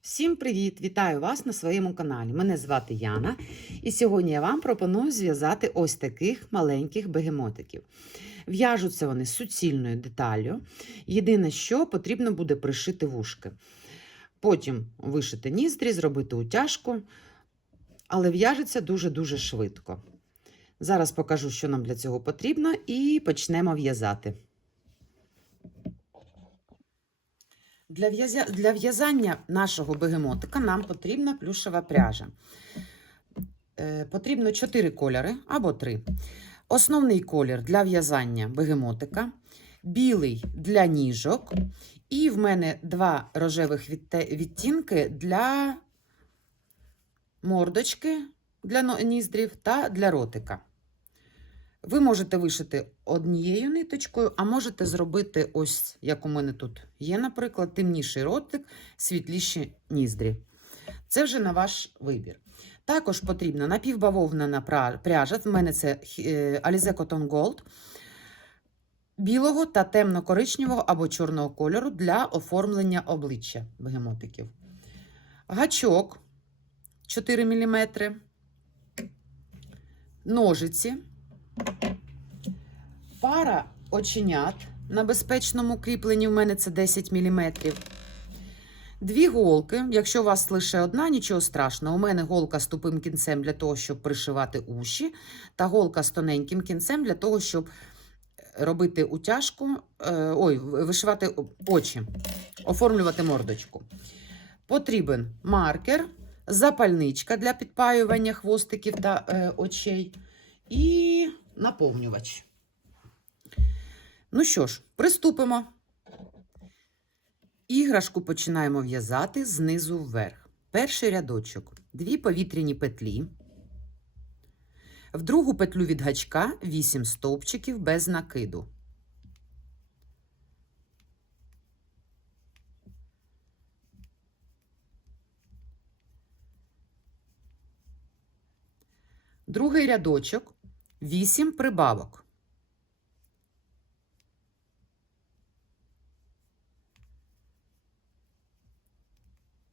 Всім привіт! Вітаю вас на своєму каналі. Мене звати Яна, і сьогодні я вам пропоную зв'язати ось таких маленьких бегемотиків. В'яжуться вони з суцільною деталлю. Єдине, що потрібно буде пришити вушки. Потім вишити ніздрі, зробити утяжку, але в'яжеться дуже-дуже швидко. Зараз покажу, що нам для цього потрібно, і почнемо в'язати. Для в'язання нашого бегемотика нам потрібна плюшева пряжа. Потрібно 4 кольори або 3. Основний колір для в'язання бегемотика, білий для ніжок, і в мене 2 рожевих відтінки для мордочки, для ніздрів та для ротика. Ви можете вишити однією ниточкою, а можете зробити ось, як у мене тут є, наприклад, темніший ротик, світліші ніздрі. Це вже на ваш вибір. Також потрібна напівбавовняна пряжа, в мене це Alize Cotton Gold, білого та темно-коричневого або чорного кольору для оформлення обличчя бегемотиків. Гачок 4 мм, ножиці, пара оченят на безпечному кріпленні, в мене це 10 мм. 2 голки, якщо у вас лише одна, нічого страшного. У мене голка з тупим кінцем для того, щоб пришивати уші, та голка з тоненьким кінцем для того, щоб робити утяжку, вишивати очі, оформлювати мордочку. Потрібен маркер, запальничка для підпаювання хвостиків та очей і наповнювач. Ну що ж, приступимо. Іграшку починаємо в'язати знизу вверх. Перший рядочок. 2 повітряні петлі. В другу петлю від гачка 8 стовпчиків без накиду. Другий рядочок. 8 прибавок.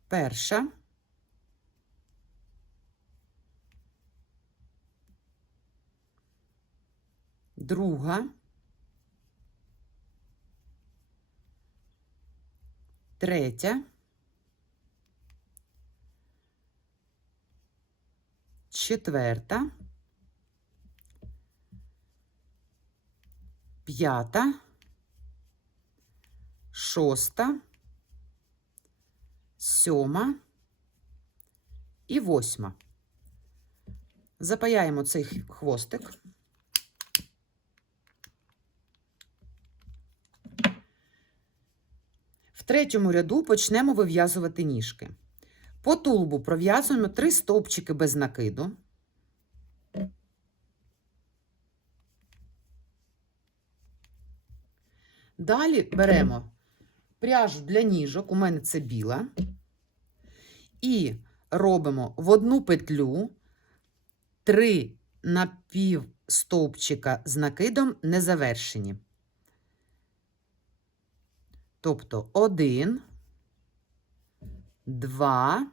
Перша, друга, третя, четверта, п'ята, шоста, 7 і 8. Запаяємо цей хвостик. В третьому ряду почнемо вив'язувати ніжки. По тулубу пров'язуємо 3 стовпчики без накиду. Далі беремо пряжу для ніжок, у мене це біла, і робимо в одну петлю 3 напівстовпчика з накидом незавершені. Тобто 1, 2,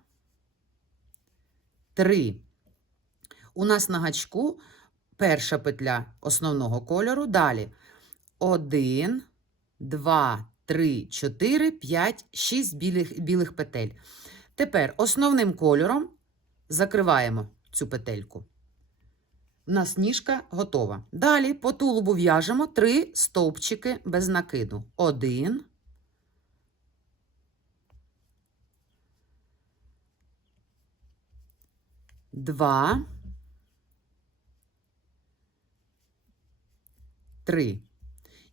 3. У нас на гачку перша петля основного кольору, далі 1, 2, 3, 4, 5, 6 білих петель. Тепер основним кольором закриваємо цю петельку. У нас ніжка готова. Далі по тулубу в'яжемо 3 стовпчики без накиду. 1, 2, 3.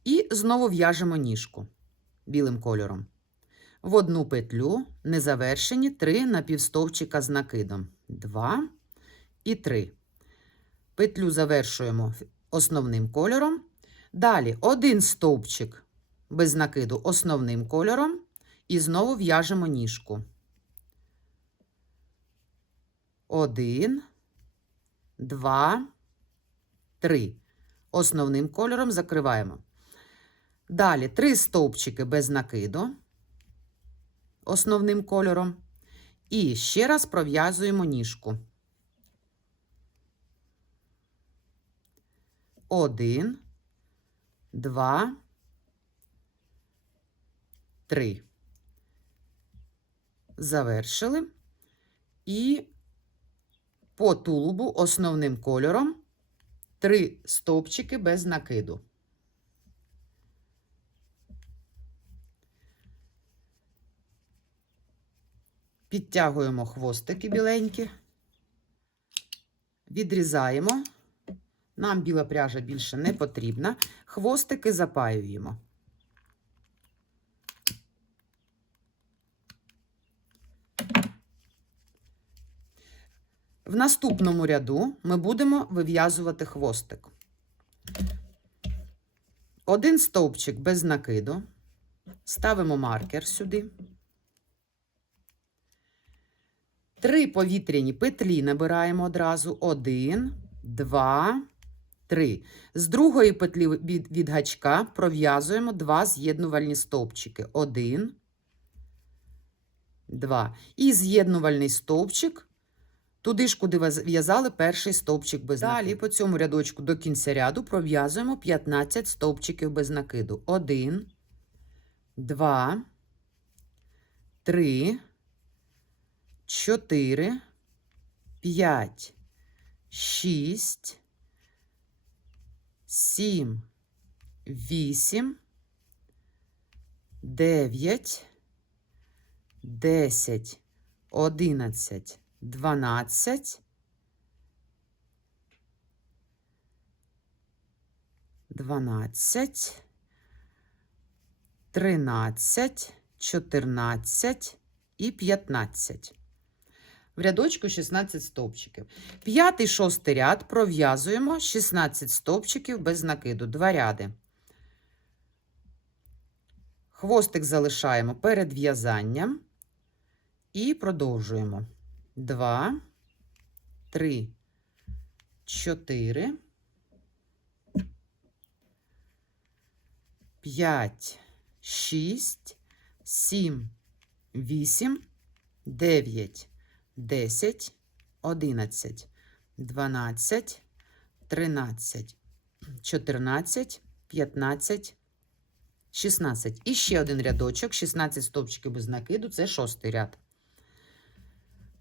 І знову в'яжемо ніжку білим кольором. В одну петлю незавершені 3 напівстовпчика з накидом. 2 і 3. Петлю завершуємо основним кольором. Далі 1 стовпчик без накиду основним кольором. І знову в'яжемо ніжку. 1, 2, 3. Основним кольором закриваємо. Далі 3 стовпчики без накиду основним кольором. І ще раз пров'язуємо ніжку. 1, 2, 3. Завершили. І по тулубу основним кольором 3 стовпчики без накиду. Підтягуємо хвостики біленькі, відрізаємо. Нам біла пряжа більше не потрібна. Хвостики запаюємо. В наступному ряду ми будемо вив'язувати хвостик. 1 стовпчик без накиду. Ставимо маркер сюди. 3 повітряні петлі набираємо одразу. 1, 2, 3. З другої петлі від гачка пров'язуємо 2 з'єднувальні стовпчики. 1, 2. І з'єднувальний стовпчик туди ж, куди в'язали перший стовпчик без накиду. Далі по цьому рядочку до кінця ряду пров'язуємо 15 стовпчиків без накиду. 1, 2, 3, 4, 5, 6, 7, 8, 9, 10, 11, 12, 12, 13, 14 і 15. В рядочку 16 стовпчиків. 5-6 ряд пров'язуємо 16 стовпчиків без накиду. 2 ряди. Хвостик залишаємо перед в'язанням і продовжуємо. 2, 3, 4, 5, 6, 7, 8, 9, 10, 11, 12, 13, 14, 15, 16. І ще один рядочок, 16 стовпчиків без накиду, це 6-й ряд.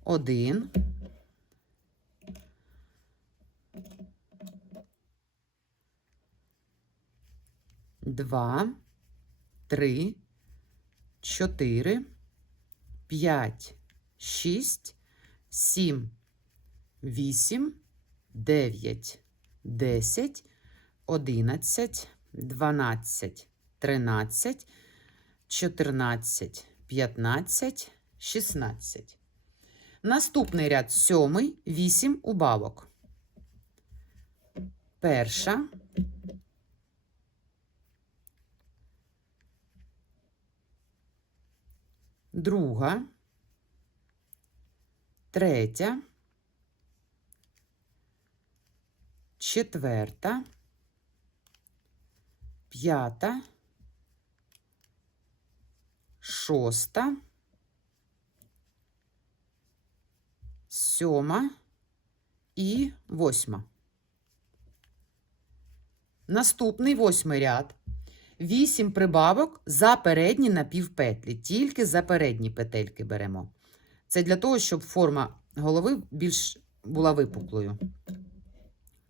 1, 2, 3, 4, 5, 6, 7, 8, 9, 10, 11, 12, 13, 14, 15, 16. Наступний ряд 7, 8 убавок. Перша, друга, третя, четверта, п'ята, шоста, сьома і 8. Наступний 8-й ряд. 8 прибавок за передні напівпетлі. Тільки за передні петельки беремо. Це для того, щоб форма голови більш була випуклою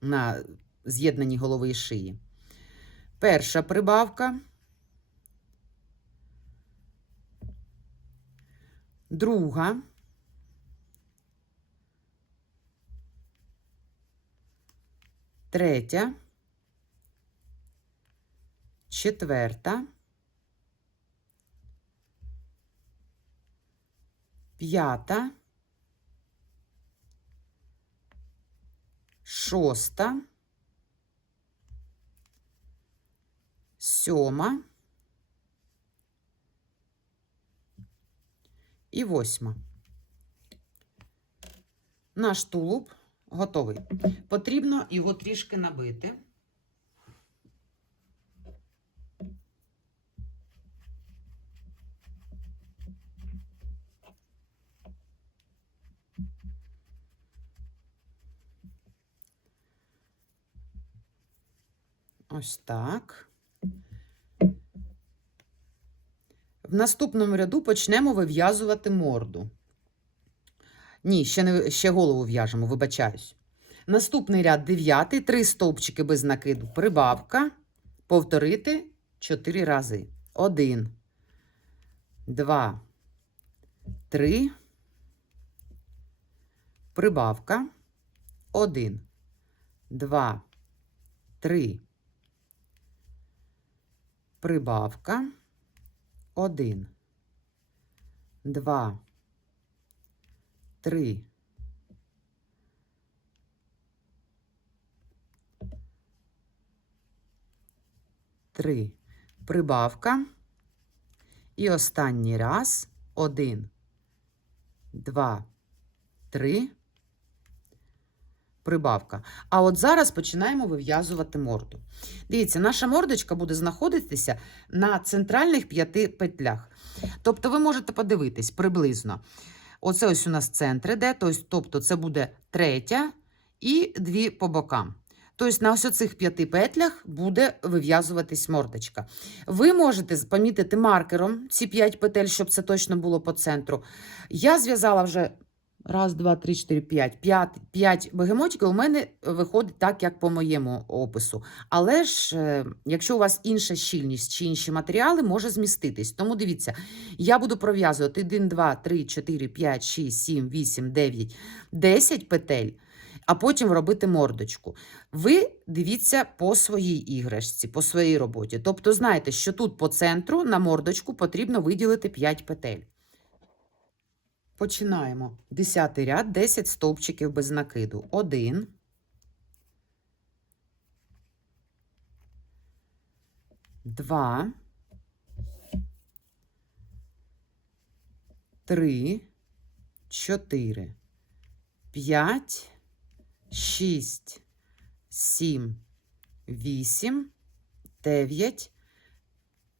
на з'єднанні голови і шиї. Перша прибавка. Друга. Третя. Четверта. П'ята. Шоста. Сьома. І 8. Наш тулуб готовий. Потрібно його трішки набити. Ось так. В наступному ряду почнемо вив'язувати морду. Ні, ще голову в'яжемо, вибачаюсь. Наступний ряд 9, 3 стовпчики без накиду, прибавка, повторити 4 рази. 1, 2, 3, прибавка, 1, 2, 3, прибавка, 1, 2, 3, прибавка. І останній раз. 1, 2, 3, прибавка. А от зараз починаємо вив'язувати морду. Дивіться, наша мордочка буде знаходитися на центральних 5 петлях. Тобто ви можете подивитись приблизно. Оце ось у нас центр іде, тобто це буде 3 і 2 по бокам. Тобто на ось оцих 5 петлях буде вив'язуватись мордочка. Ви можете помітити маркером ці 5 петель, щоб це точно було по центру. Я зв'язала вже 1, 2, 3, 4, 5 бегемотиків у мене виходить так, як по моєму опису. Але ж, якщо у вас інша щільність чи інші матеріали, може зміститись. Тому дивіться, я буду пров'язувати 1, 2, 3, 4, 5, 6, 7, 8, 9, 10 петель, а потім робити мордочку. Ви дивіться по своїй іграшці, по своїй роботі. Тобто знаєте, що тут по центру на мордочку потрібно виділити 5 петель. Починаємо. 10 ряд, 10 стовпчиків без накиду. 1, 2, 3, 4, 5, 6, 7, 8, 9,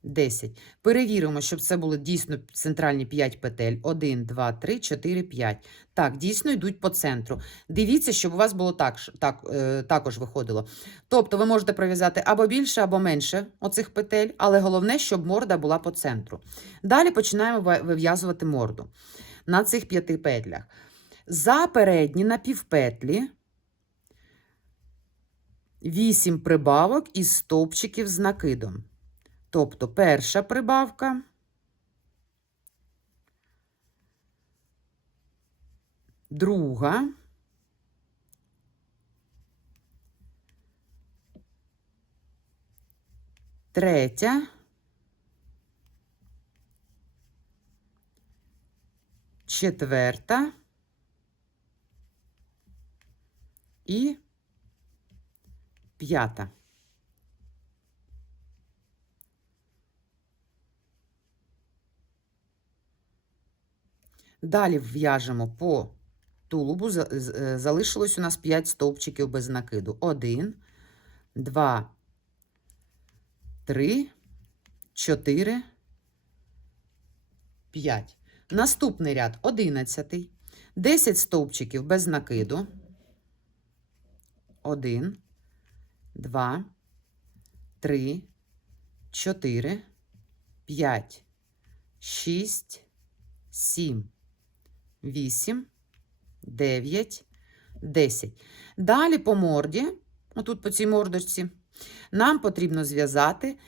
10. Перевіримо, щоб це були дійсно центральні 5 петель. 1, 2, 3, 4, 5. Так, дійсно йдуть по центру. Дивіться, щоб у вас було також виходило. Тобто ви можете пров'язати або більше, або менше оцих петель, але головне, щоб морда була по центру. Далі починаємо вив'язувати морду на цих 5 петлях. За передні напівпетлі 8 прибавок із стовпчиків з накидом. Тобто перша прибавка, друга, третя, четверта і 5. Далі в'яжемо по тулубу, залишилось у нас 5 стовпчиків без накиду. 1, 2, 3, 4, 5. Наступний ряд 11. 10 стовпчиків без накиду. 1, 2, 3, 4, 5, 6, 7, 8, 9, 10. Далі по морді, отут по цій мордочці, нам потрібно зв'язати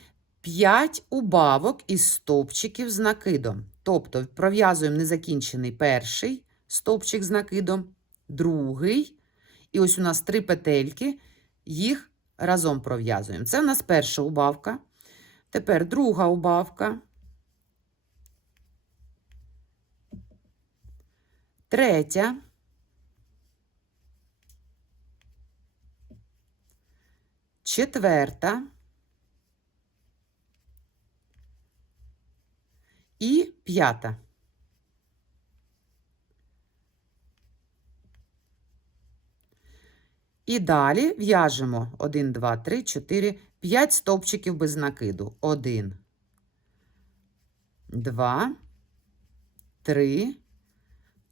5 убавок із стовпчиків з накидом. Тобто пров'язуємо незакінчений перший стовпчик з накидом, другий, і ось у нас 3 петельки, їх разом пров'язуємо. Це у нас перша убавка. Тепер друга убавка. Третя. Четверта. І 5. І далі в'яжемо 1, 2, 3, 4, 5 стовпчиків без накиду. 1, 2, 3,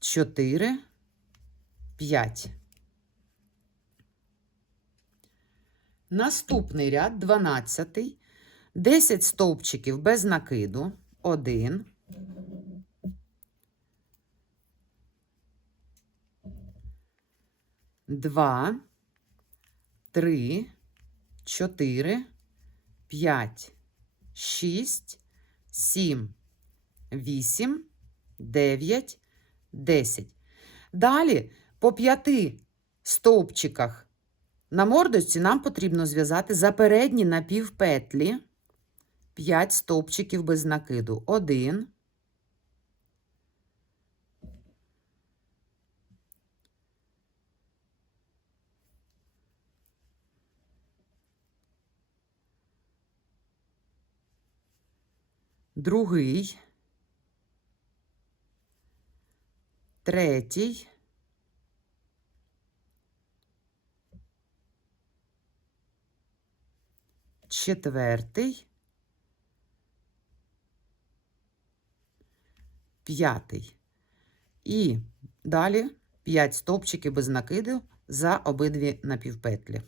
4, 5. Наступний ряд, 12. 10 стовпчиків без накиду. 1. 2, 3, 4, 5, 6, 7, 8, 9, 10. Далі по 5 стовпчиках на мордочці нам потрібно зв'язати за передні напівпетлі 5 стовпчиків без накиду. 1, 2, 3, 4, 5. І далі 5 стовпчиків без накиду за обидві напівпетлі.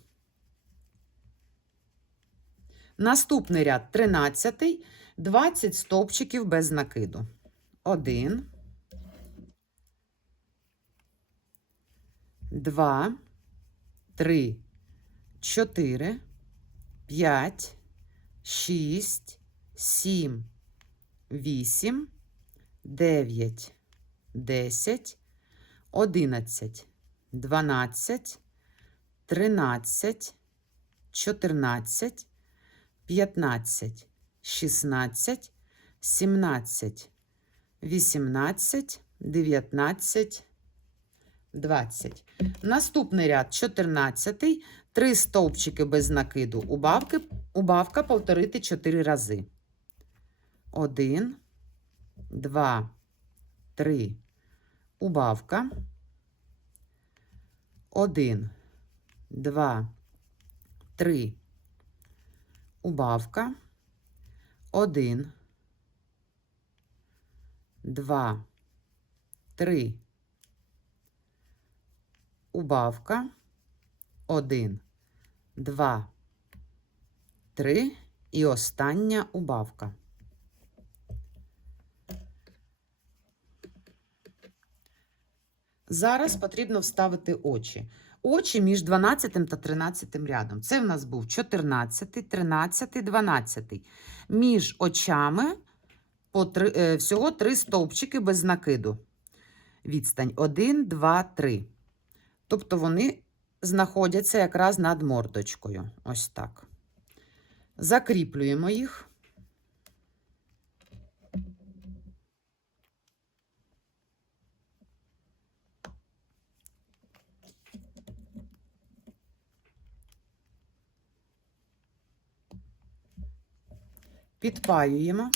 Наступний ряд 13, 20 стовпчиків без накиду. 1, 2, 3, 4, 5, 6, 7, 8, 9, 10, 11, 12, 13, 14, 15, 16, 17, 18, 19, 20. Наступний ряд 14. 3 стовпчики без накиду. Убавка повторити 4 рази. 1, 2, 3. Убавка. 1, 2, 3. Убавка. 1, 2, 3. Убавка. 1, 2, 3. І остання убавка. Зараз потрібно вставити очі. Очі між 12 та 13 рядом. Це в нас був 14, 13, 12. Між очами всього 3 стовпчики без накиду. Відстань 1, 2, 3. Тобто вони знаходяться якраз над мордочкою. Ось так. Закріплюємо їх. Підпаюємо.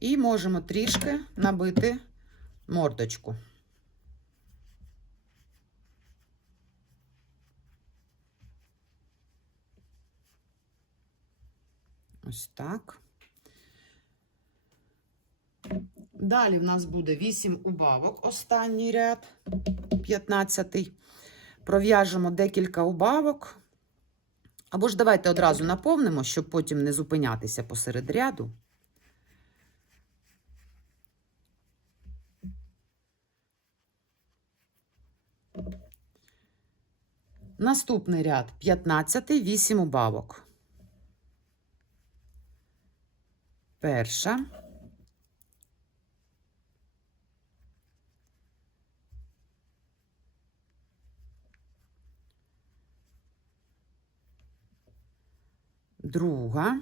І можемо трішки набити мордочку. Ось так. Далі в нас буде 8 убавок, останній ряд, 15-й. Пров'яжемо декілька убавок. Або ж давайте одразу наповнимо, щоб потім не зупинятися посеред ряду. Наступний ряд 15-й, 8 убавок. Перша. Друга.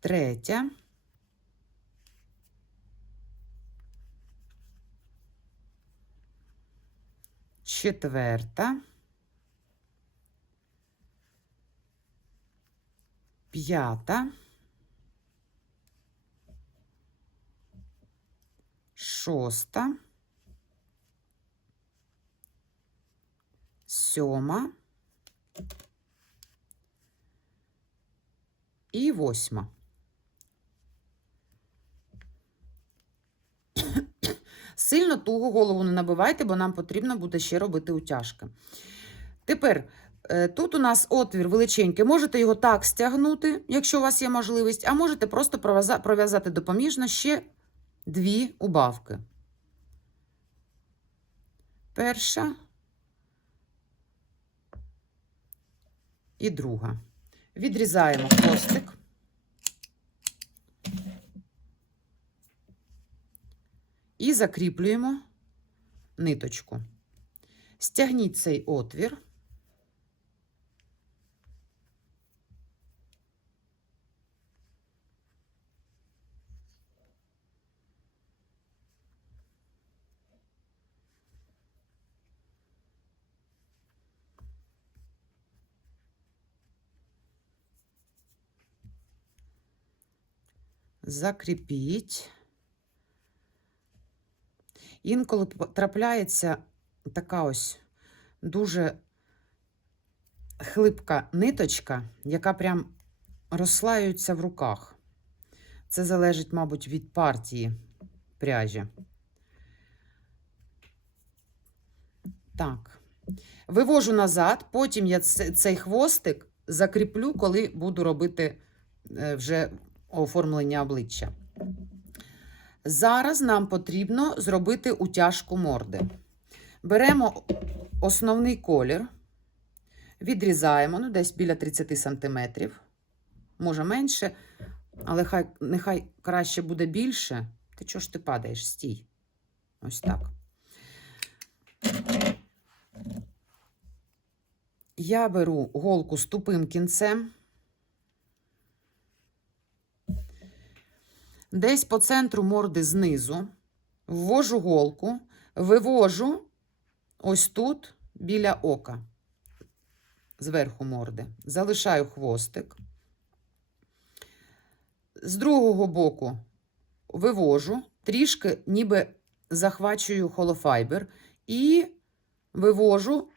Третя. 4, 5, 6, 7 і 8. Сильно туго голову не набивайте, бо нам потрібно буде ще робити утяжки. Тепер, тут у нас отвір величенький. Можете його так стягнути, якщо у вас є можливість, а можете просто пров'язати допоміжно ще 2 убавки. Перша і друга. Відрізаємо хвостик. І закріплюємо ниточку. Стягніть цей отвір. Закріпіть. Інколи трапляється така ось дуже хлипка ниточка, яка прям розслаюється в руках. Це залежить, мабуть, від партії пряжі. Так. Вивожу назад, потім я цей хвостик закріплю, коли буду робити вже оформлення обличчя. Зараз нам потрібно зробити утяжку морди. Беремо основний колір, відрізаємо, ну, десь біля 30 см, може менше, але нехай краще буде більше. Ти чого ж ти падаєш? Стій. Ось так. Я беру голку з тупим кінцем. Десь по центру морди знизу ввожу голку, вивожу ось тут біля ока, зверху морди. Залишаю хвостик. З другого боку вивожу, трішки ніби захвачую холофайбер і вивожу,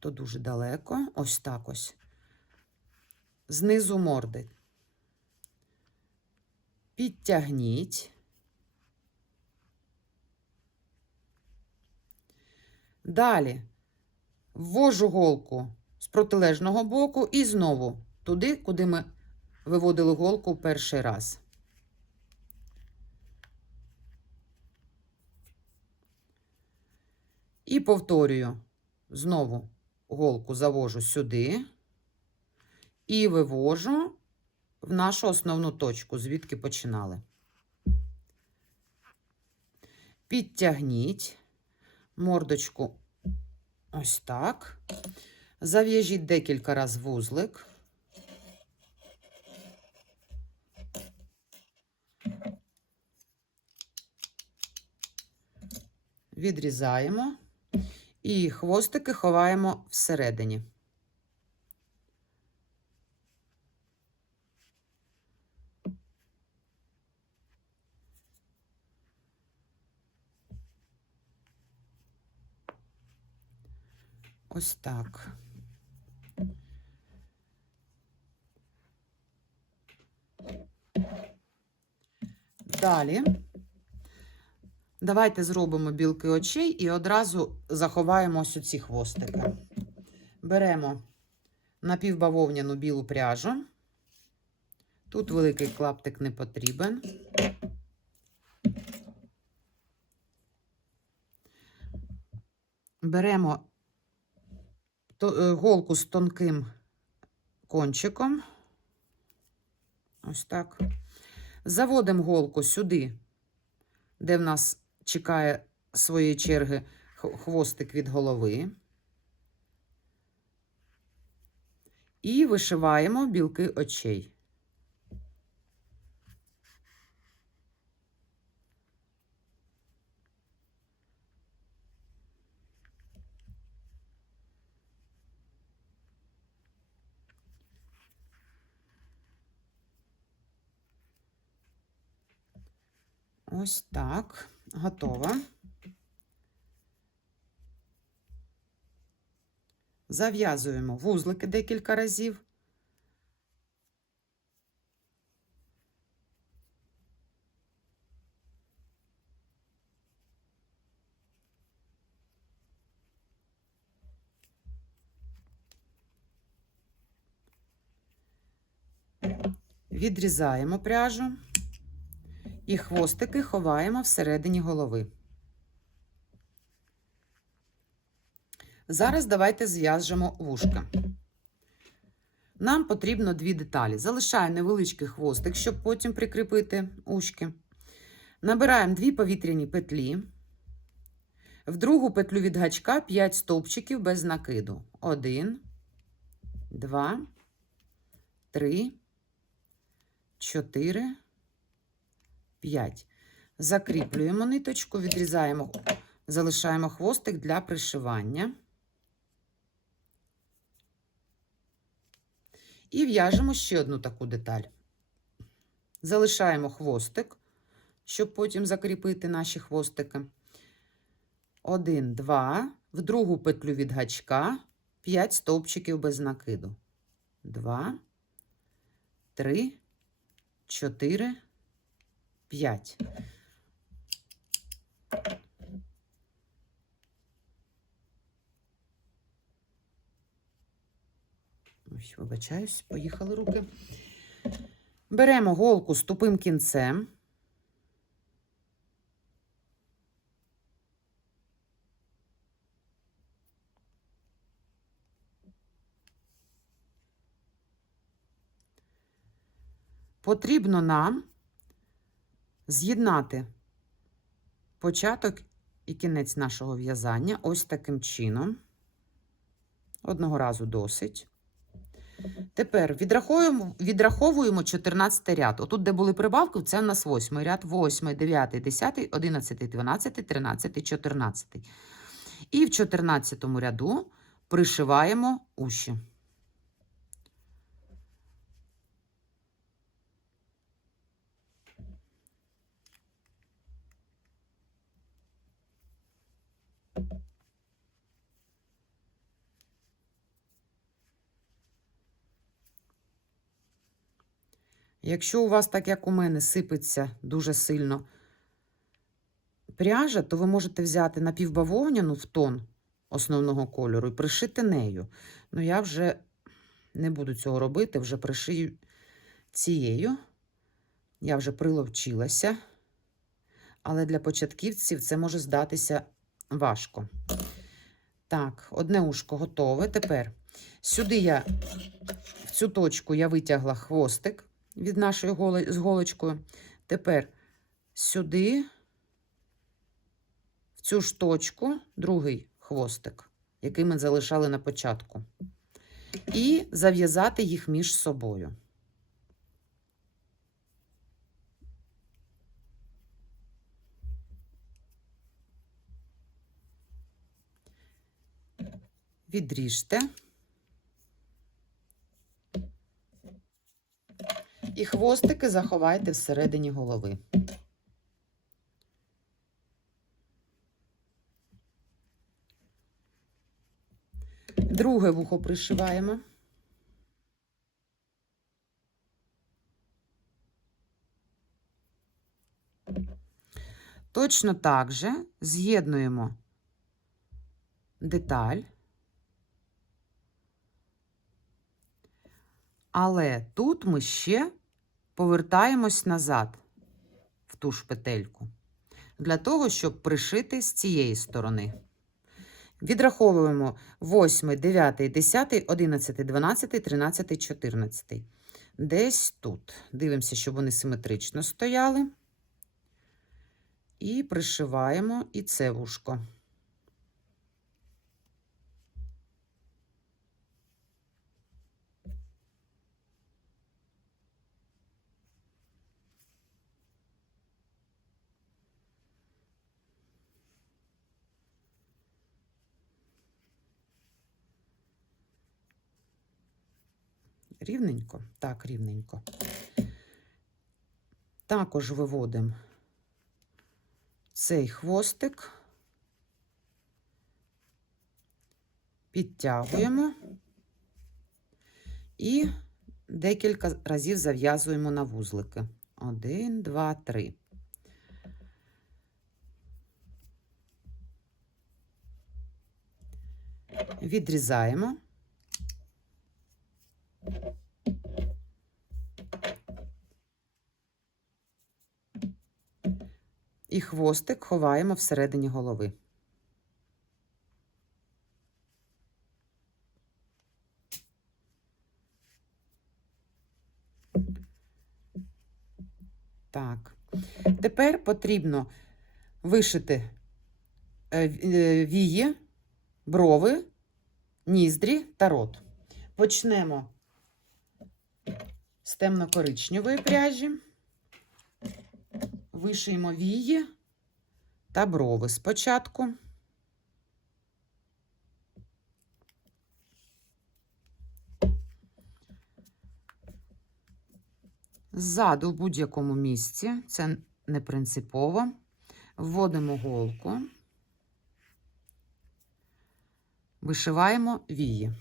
то дуже далеко, ось так ось, знизу морди. Підтягніть. Далі ввожу голку з протилежного боку і знову туди, куди ми виводили голку перший раз. І повторюю, знову голку завожу сюди і вивожу в нашу основну точку, звідки починали. Підтягніть мордочку ось так. Зав'яжіть декілька разів вузлик. Відрізаємо і хвостики ховаємо всередині. Ось так. Далі давайте зробимо білки очей і одразу заховаємо ось ці хвостики. Беремо напівбавовняну білу пряжу. Тут великий клаптик не потрібен. Беремо голку з тонким кончиком. Ось так. Заводимо голку сюди, де в нас чекає своєї черги хвостик від голови. І вишиваємо білки очей. Ось так. Готово. Зав'язуємо вузлики декілька разів. Відрізаємо пряжу і хвостики ховаємо всередині голови. Зараз давайте зв'яжемо вушка. Нам потрібно 2 деталі. Залишаю невеличкий хвостик, щоб потім прикріпити ушки. Набираємо 2 повітряні петлі. В другу петлю від гачка 5 стовпчиків без накиду. 1, 2, 3, 4, 5. Закріплюємо ниточку, відрізаємо, залишаємо хвостик для пришивання. І в'яжемо ще одну таку деталь. Залишаємо хвостик, щоб потім закріпити наші хвостики. 1, 2, в другу петлю від гачка 5 стовпчиків без накиду. 2, 3, 4, 5. Ось, вибачаюсь, поїхали руки. Беремо голку з тупим кінцем. Потрібно нам з'єднати початок і кінець нашого в'язання ось таким чином. Одного разу досить. Тепер відраховуємо 14 ряд. Отут, де були прибавки, це у нас 8 ряд. 8, 9, 10, 11, 12, 13, 14. І в 14 ряду пришиваємо уші. Якщо у вас, так як у мене, сипеться дуже сильно пряжа, то ви можете взяти напівбавовняну в тон основного кольору і пришити нею. Ну, я вже не буду цього робити, вже пришию цією. Я вже приловчилася, але для початківців це може здатися важко. Так, одне ушко готове. Тепер сюди в цю точку я витягла хвостик від нашої з голочкою. Тепер сюди, в цю ж точку, другий хвостик, який ми залишали на початку. І зав'язати їх між собою. Відріжте. І хвостики заховайте всередині голови. Друге вухо пришиваємо. Точно так же з'єднуємо деталь, але тут ми ще повертаємось назад в ту ж петельку, для того, щоб пришити з цієї сторони. Відраховуємо 8, 9, 10, 11, 12, 13, 14. Десь тут. Дивимося, щоб вони симетрично стояли. І пришиваємо і це вушко. Рівненько? Так, рівненько. Також виводимо цей хвостик підтягуємо і декілька разів зав'язуємо на вузлики. 1, 2, 3. Відрізаємо. І хвостик ховаємо всередині голови. Так. Тепер потрібно вишити вії, брови, ніздрі та рот. Почнемо з темно-коричневої пряжі. Вишиємо вії та брови спочатку. Ззаду в будь-якому місці, це не принципово, вводимо голку, вишиваємо вії.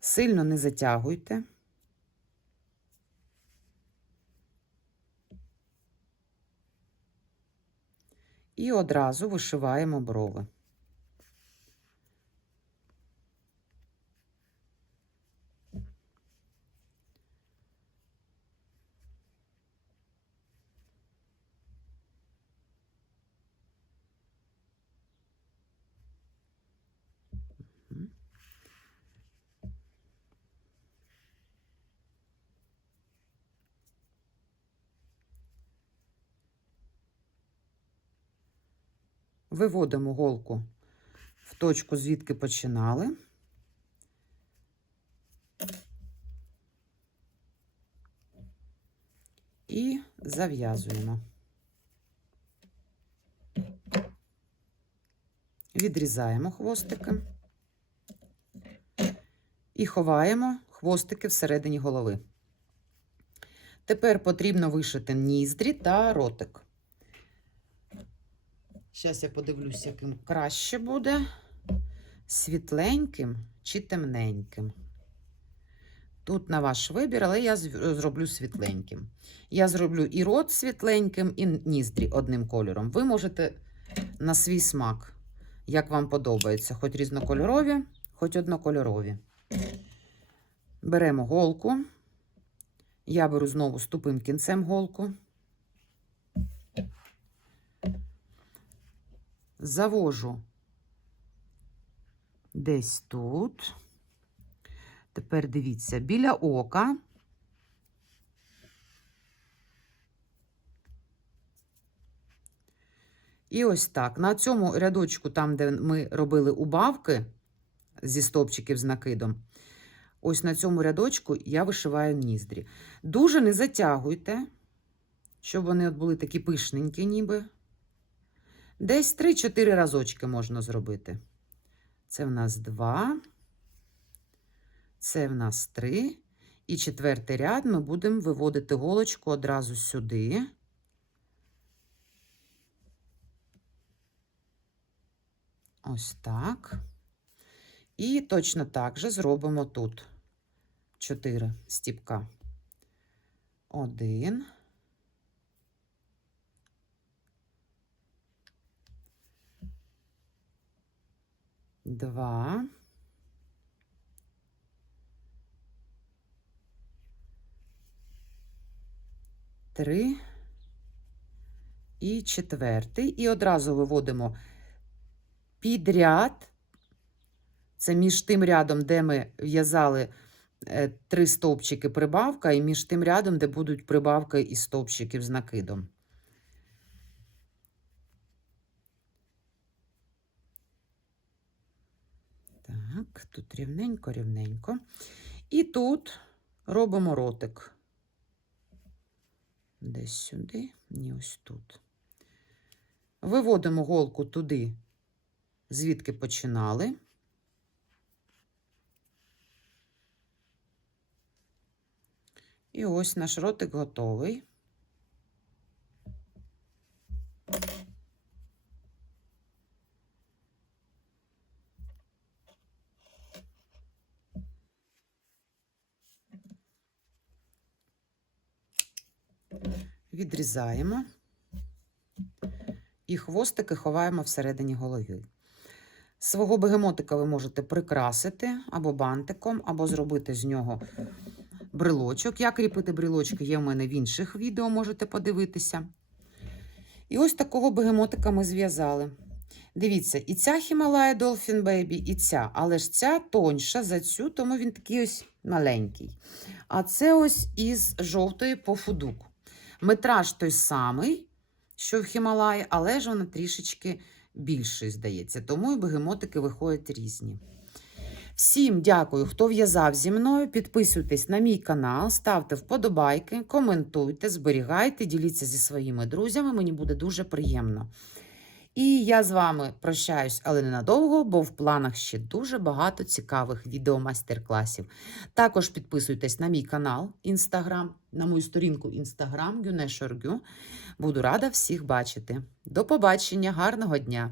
Сильно не затягуйте. І одразу вишиваємо брови. Виводимо голку в точку, звідки починали. І зав'язуємо. Відрізаємо хвостики і ховаємо хвостики всередині голови. Тепер потрібно вишити ніздрі та ротик. Зараз я подивлюсь, яким краще буде. Світленьким чи темненьким. Тут на ваш вибір, але я зроблю світленьким. Я зроблю і рот світленьким, і ніздрі одним кольором. Ви можете на свій смак, як вам подобається. Хоч різнокольорові, хоч однокольорові. Беремо голку. Я беру знову з тупим кінцем голку. Завожу десь тут. Тепер дивіться, біля ока. І ось так. На цьому рядочку, там, де ми робили убавки зі стовпчиків з накидом, ось на цьому рядочку я вишиваю ніздрі. Дуже не затягуйте, щоб вони от були такі пишненькі ніби. Десь 3-4 разочки можна зробити. Це в нас 2. Це в нас 3. І четвертий ряд ми будемо виводити голочку одразу сюди. Ось так. І точно так же зробимо тут 4 стіпка. 1. 2. 3. І 4. І одразу виводимо підряд. Це між тим рядом, де ми в'язали 3 стовпчики прибавка, і між тим рядом, де будуть прибавки із стовпчиків з накидом. Так, тут рівненько. І тут робимо ротик. Десь сюди, ні, ось тут. Виводимо голку туди, звідки починали. І ось наш ротик готовий. відрізаємо і хвостики ховаємо всередині голови. Свого бегемотика ви можете прикрасити або бантиком, або зробити з нього брелочок. Як кріпити брелочки є в мене в інших відео, можете подивитися. І ось такого бегемотика ми зв'язали. Дивіться, і ця Himalaya Dolphin Baby, і ця, але ж ця тоньша за цю, тому він такий ось маленький. А це ось із жовтої пофудук. Метраж той самий, що в Himalaya, але ж вона трішечки більший, здається. Тому і бегемотики виходять різні. Всім дякую, хто в'язав зі мною. Підписуйтесь на мій канал, ставте вподобайки, коментуйте, зберігайте, діліться зі своїми друзями. Мені буде дуже приємно. І я з вами прощаюсь, але ненадовго, бо в планах ще дуже багато цікавих відео-майстер-класів. Також підписуйтесь на мій канал Instagram, на мою сторінку Instagram Güneş. Буду рада всіх бачити. До побачення, гарного дня!